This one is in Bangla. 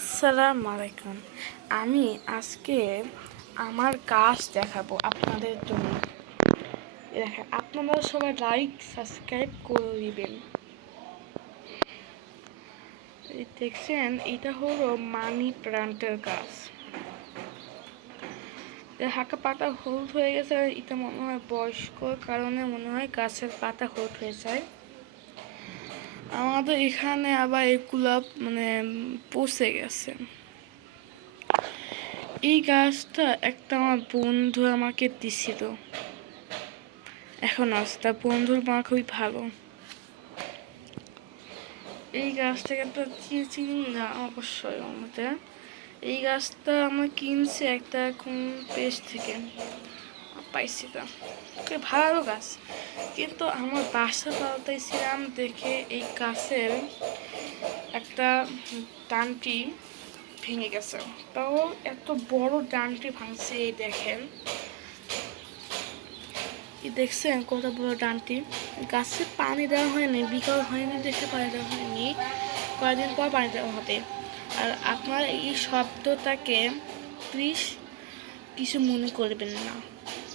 আসসালামু আলাইকুম। আমি আজকে আমার গাছ দেখাবো আপনাদের জন্য। দেখেন, আপনারা সবাই লাইক সাবস্ক্রাইব করে দিবেন। এই দেখছেন, এটা হলো মানি প্লান্টের গাছ। হালকা পাতা হলুদ হয়ে গেছে, এটা মনে হয় বয়স্ক কারণে মনে হয় গাছের পাতা হলুদ হয়ে যায়। আমাদের এখানে আবার এগুলা পচে গেছে। এই গাছটা একটা আমার বন্ধু আমাকে দিছিল, এখন আছে। তার বন্ধুর মা খুবই ভালো। এই গাছটাকে তো চিনি না অবশ্যই আমাদের। এই গাছটা আমরা কিনছি একটা কোন পেজ থেকে পাইছি, তা ভালো গাছ। কিন্তু আমার বাসা পাল্টাইছিলাম দেখে এই গাছের একটা ডানটি ভেঙে গেছে। তাও এত বড় ডানটি ভাঙছে, এই দেখেন, দেখছেন কত বড় ডানটি। গাছে পানি দেওয়া হয়নি, বিকাল হয়নি দেখে পানি দেওয়া হয়নি, কয়েকদিন পর পানি দেওয়া হবে। আর আপনার এই শব্দটাকে প্লিজ কিছু মনে করবেন না।